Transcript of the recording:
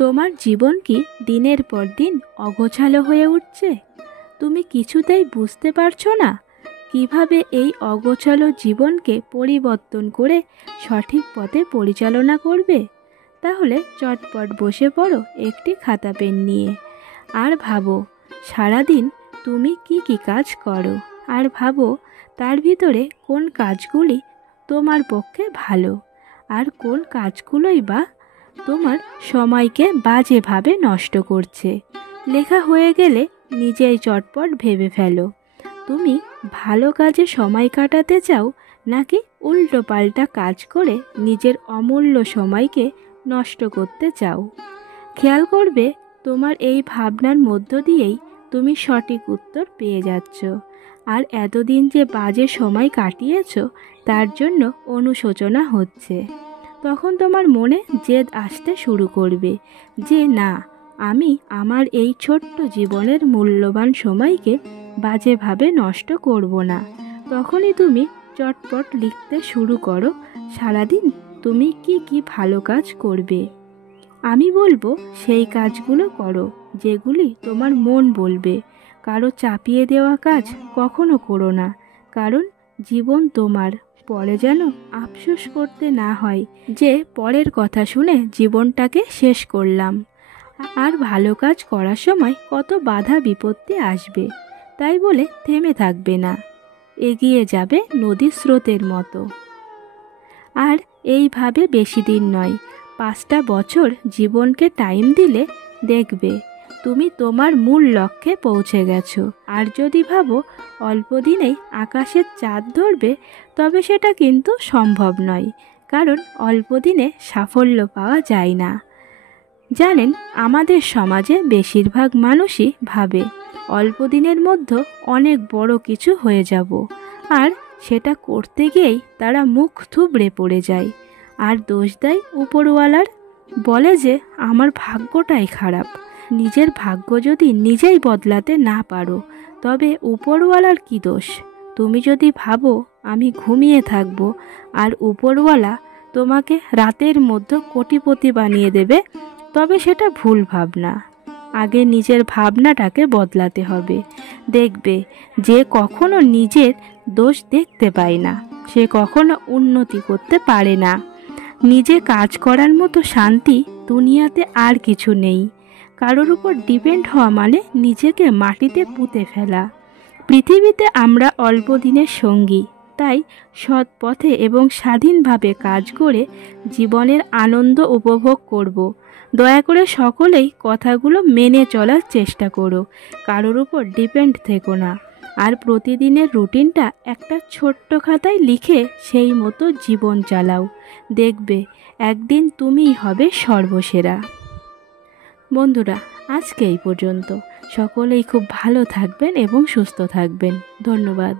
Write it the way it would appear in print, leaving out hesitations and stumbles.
তোমার জীবন কি দিনের পর দিন অগোছালো হয়ে উঠছে? তুমি কিছুতেই বুঝতে পারছো না কিভাবে এই অগোছালো জীবনকে পরিবর্তন করে সঠিক পথে পরিচালনা করবে? তাহলে চটপট বসে পড়ো একটি খাতা পেন নিয়ে, আর ভাবো সারাদিন তুমি কি কি কাজ করো, আর ভাবো তার ভিতরে কোন কাজগুলি তোমার পক্ষে ভালো, আর কোন কাজগুলোই বা তোমার সময়কে বাজেভাবে নষ্ট করছে। লেখা হয়ে গেলে নিজেই চটপট ভেবে ফেলো, তুমি ভালো কাজে সময় কাটাতে চাও নাকি উল্টো পাল্টা কাজ করে নিজের অমূল্য সময়কে নষ্ট করতে চাও। খেয়াল করবে তোমার এই ভাবনার মধ্য দিয়েই তুমি সঠিক উত্তর পেয়ে যাচ্ছ, আর এতদিন যে বাজে সময় কাটিয়েছ তার জন্য অনুশোচনা হচ্ছে। তখন তোমার মনে জেদ আসতে শুরু করবে যে না, আমি আমার এই ছোট্ট জীবনের মূল্যবান সময়কে বাজেভাবে নষ্ট করব না। তখনই তুমি চটপট লিখতে শুরু করো সারাদিন তুমি কি কি ভালো কাজ করবে। আমি বলবো সেই কাজগুলো করো যেগুলি তোমার মন বলবে। কারো চাপিয়ে দেওয়া কাজ কখনো করো না, কারণ জীবন তোমার। পরে যেন আফসোস করতে না হয় যে পরের কথা শুনে জীবনটাকে শেষ করলাম। আর ভালো কাজ করার সময় কত বাধা বিপত্তি আসবে, তাই বলে থেমে থাকবে না, এগিয়ে যাবে নদীর স্রোতের মতো। আর এইভাবে বেশি দিন নয়, 5টা বছর জীবনকে টাইম দিলে দেখবে তুমি তোমার মূল লক্ষ্যে পৌঁছে গেছো। আর যদি ভাবো অল্প দিনেই আকাশের চাঁদ ধরবে, তবে সেটা কিন্তু সম্ভব নয়, কারণ অল্প দিনে সাফল্য পাওয়া যায় না। জানেন, আমাদের সমাজে বেশিরভাগ মানুষই ভাবে অল্প দিনের মধ্যে অনেক বড় কিছু হয়ে যাব, আর সেটা করতে গিয়েই তারা মুখ থুবড়ে পড়ে যায় আর দোষ দেয় উপরওয়ালার। বলে যে আমার ভাগ্যটাই খারাপ। নিজের ভাগ্য যদি নিজেই বদলাতে না পারো তবে উপরওয়ালার কি দোষ? তুমি যদি ভাবো আমি ঘুমিয়ে থাকবো আর উপরওয়ালা তোমাকে রাতের মধ্যে কোটিপতি বানিয়ে দেবে, তবে সেটা ভুল ভাবনা। আগে নিজের ভাবনাটাকে বদলাতে হবে। দেখবে যে কখনো নিজের দোষ দেখতে পায় না সে কখনো উন্নতি করতে পারে না। নিজে কাজ করার মতো শান্তি দুনিয়াতে আর কিছু নেই। কারোর উপর ডিপেন্ড হওয়া মানে নিজেকে মাটিতে পুঁতে ফেলা। পৃথিবীতে আমরা অল্প দিনের সঙ্গী, তাই সৎ পথে এবং স্বাধীনভাবে কাজ করে জীবনের আনন্দ উপভোগ করব। দয়া করে সকলেই কথাগুলো মেনে চলার চেষ্টা করো, কারোর উপর ডিপেন্ড থেকো না। আর প্রতিদিনের রুটিনটা একটা ছোট্ট খাতায় লিখে সেই মতো জীবন চালাও। দেখবে একদিন তুমিই হবে সর্বসেরা। বন্ধুরা, আজকে এই পর্যন্ত। সকলেই খুব ভালো থাকবেন এবং সুস্থ থাকবেন। ধন্যবাদ।